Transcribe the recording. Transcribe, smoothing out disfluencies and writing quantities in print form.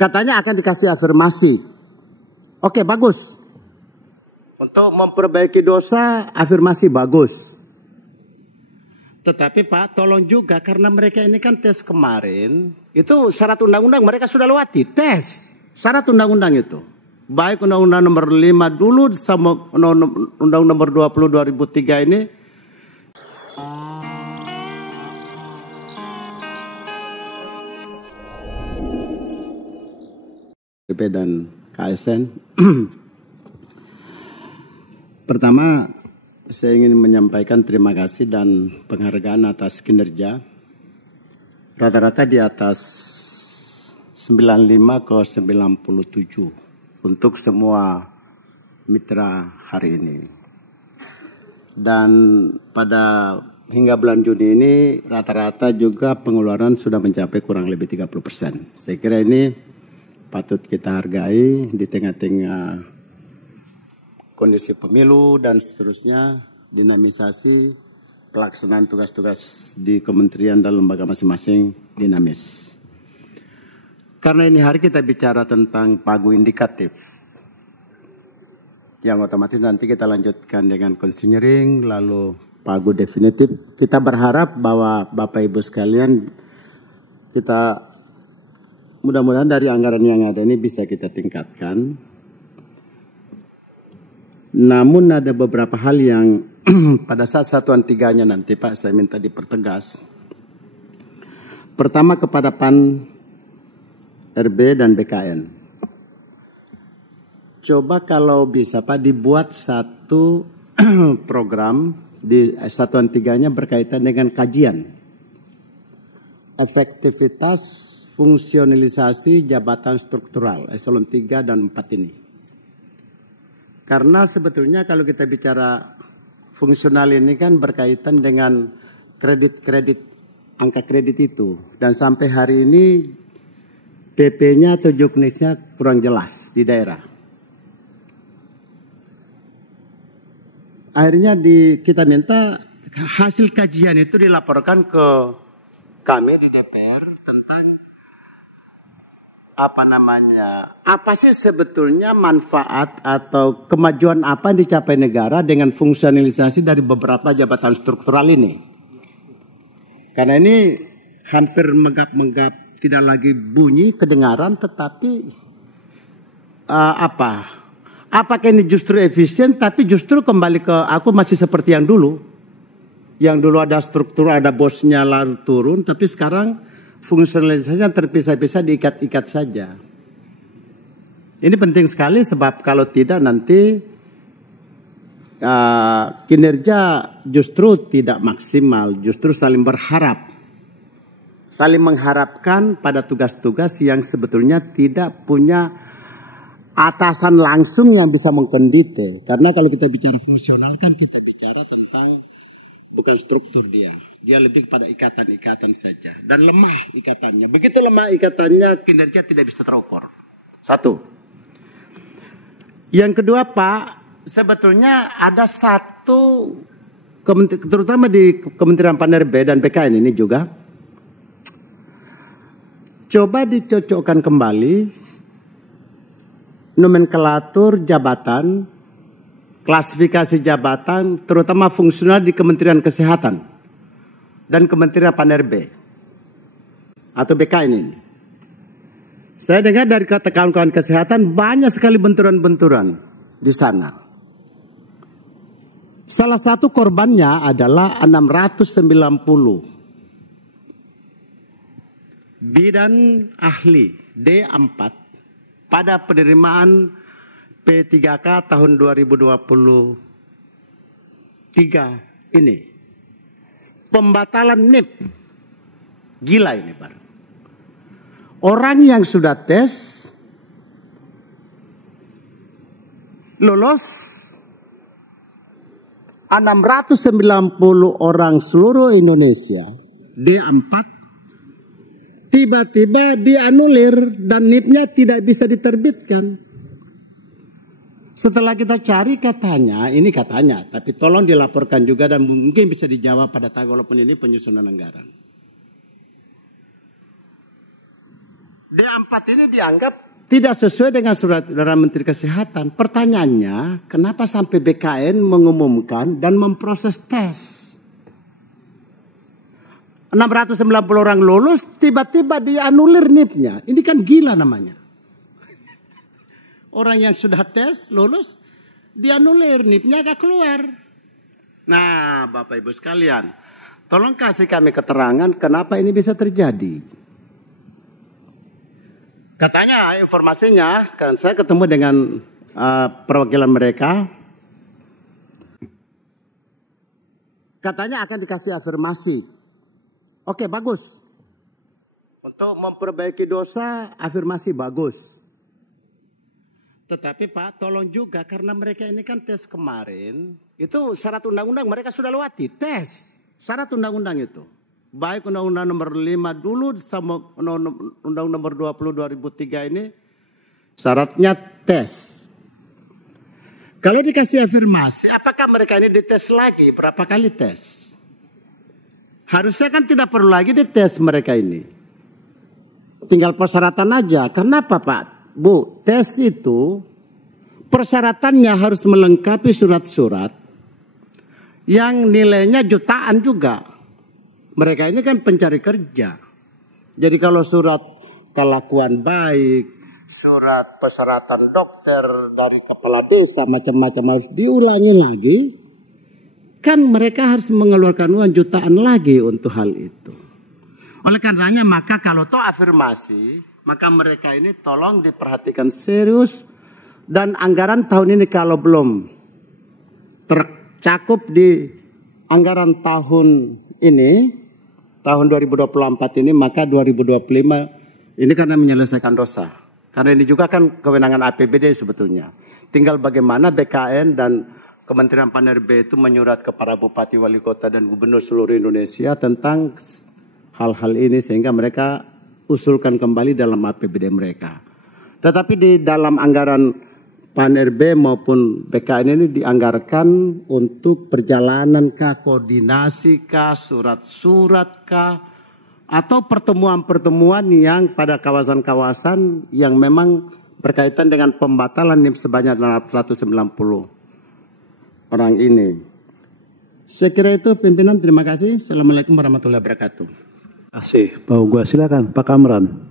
Katanya akan dikasih afirmasi. Oke, bagus. Untuk memperbaiki dosa, afirmasi bagus. Tetapi Pak, tolong juga karena mereka ini kan tes kemarin, itu syarat undang-undang mereka sudah lewati, tes. Syarat undang-undang itu. Baik undang-undang nomor 5 dulu sama undang-undang nomor 20 2003 ini. DP dan KSN. Pertama, saya ingin menyampaikan terima kasih dan penghargaan atas kinerja. Rata-rata di atas 95 ke 97 untuk semua mitra hari ini. Dan pada hingga bulan Juni ini rata-rata juga pengeluaran sudah mencapai kurang lebih 30%. Saya kira ini patut kita hargai di tengah-tengah kondisi pemilu dan seterusnya, dinamisasi pelaksanaan tugas-tugas di kementerian dan lembaga masing-masing dinamis. Karena ini hari kita bicara tentang pagu indikatif, yang otomatis nanti kita lanjutkan dengan konseling, lalu pagu definitif. Kita berharap bahwa Bapak Ibu sekalian, kita mudah-mudahan dari anggaran yang ada ini bisa kita tingkatkan. Namun ada beberapa hal yang pada saat satuan tiganya nanti Pak saya minta dipertegas. Pertama kepada PAN, RB dan BKN. Coba kalau bisa Pak dibuat satu program di satuan tiganya berkaitan dengan kajian efektivitas fungsionalisasi jabatan struktural eselon 3 dan 4 ini. Karena sebetulnya kalau kita bicara fungsional ini kan berkaitan dengan kredit-kredit, angka kredit itu. Dan sampai hari ini PP-nya atau juknisnya kurang jelas di daerah. Akhirnya kita minta hasil kajian itu dilaporkan ke kami di DPR tentang apa sih sebetulnya manfaat atau kemajuan apa yang dicapai negara dengan fungsionalisasi dari beberapa jabatan struktural ini. Karena ini hampir menggap-menggap, tidak lagi bunyi kedengaran, tetapi apakah ini justru efisien, tapi justru kembali ke aku masih seperti yang dulu. Yang dulu ada struktur, ada bosnya lalu turun, tapi sekarang fungsionalisasinya terpisah-pisah, diikat-ikat saja. Ini penting sekali sebab kalau tidak nanti kinerja justru tidak maksimal, justru saling berharap. Saling mengharapkan pada tugas-tugas yang sebetulnya tidak punya atasan langsung yang bisa mengkondite. Karena kalau kita bicara fungsional kan kita bicara tentang bukan struktur dia. Dia lebih pada ikatan-ikatan saja. Dan lemah ikatannya. Begitu lemah ikatannya, kinerja tidak bisa terukur. Satu. Yang kedua Pak, sebetulnya ada satu, terutama di Kementerian PAN-RB dan BKN ini juga, coba dicocokkan kembali nomenklatur jabatan, klasifikasi jabatan, terutama fungsional di Kementerian Kesehatan dan Kementerian PAN-RB atau BKN ini. Saya dengar dari kata kawan-kawan kesehatan banyak sekali benturan-benturan di sana. Salah satu korbannya adalah 690 bidan ahli D4 pada penerimaan P3K tahun 2023 ini. Pembatalan NIP. Gila ini Pak. Orang yang sudah tes lolos 690 orang seluruh Indonesia D4 tiba-tiba dianulir dan NIP-nya tidak bisa diterbitkan. Setelah kita cari katanya, ini katanya, tapi tolong dilaporkan juga dan mungkin bisa dijawab pada tanggal walaupun ini penyusunan anggaran. D4 ini dianggap tidak sesuai dengan surat edaran Menteri Kesehatan. Pertanyaannya, kenapa sampai BKN mengumumkan dan memproses tes? 690 orang lulus, tiba-tiba dianulir NIP-nya. Ini kan gila namanya. Orang yang sudah tes, lulus, dianulir, NIP-nya gak keluar. Nah, Bapak Ibu sekalian, tolong kasih kami keterangan kenapa ini bisa terjadi. Katanya informasinya, kan saya ketemu dengan perwakilan mereka. Katanya akan dikasih afirmasi. Oke, bagus. Untuk memperbaiki dosa, afirmasi bagus. Tetapi Pak, tolong juga karena mereka ini kan tes kemarin, itu syarat undang-undang mereka sudah lewati, tes. Syarat undang-undang itu. Baik Undang-Undang nomor 5 dulu sama Undang-Undang nomor 20 2003 ini syaratnya tes. Kalau dikasih afirmasi, apakah mereka ini dites lagi? Berapa kali tes? Harusnya kan tidak perlu lagi dites mereka ini. Tinggal persyaratan aja. Kenapa Pak? Bu, tes itu persyaratannya harus melengkapi surat-surat yang nilainya jutaan juga. Mereka ini kan pencari kerja. Jadi kalau surat kelakuan baik, surat persyaratan dokter dari kepala desa macam-macam harus diulangi lagi. Kan mereka harus mengeluarkan uang jutaan lagi untuk hal itu. Oleh karenanya maka kalau toh afirmasi, maka mereka ini tolong diperhatikan serius. Dan anggaran tahun ini kalau belum tercakup di anggaran tahun ini, tahun 2024 ini, maka 2025 ini karena menyelesaikan dosa. Karena ini juga kan kewenangan APBD sebetulnya. Tinggal bagaimana BKN dan Kementerian Pan-RB itu menyurat kepada Bupati, Wali Kota, dan Gubernur seluruh Indonesia tentang hal-hal ini sehingga mereka usulkan kembali dalam APBD mereka. Tetapi di dalam anggaran Pan-RB maupun BKN ini dianggarkan untuk perjalanan kah, koordinasi kah, surat-surat kah, atau pertemuan-pertemuan yang pada kawasan-kawasan yang memang berkaitan dengan pembatalan NIP sebanyak 190 orang ini. Saya kira itu pimpinan, terima kasih. Assalamualaikum warahmatullahi wabarakatuh. Terima kasih. Pak Ugua, silakan Pak Kamran.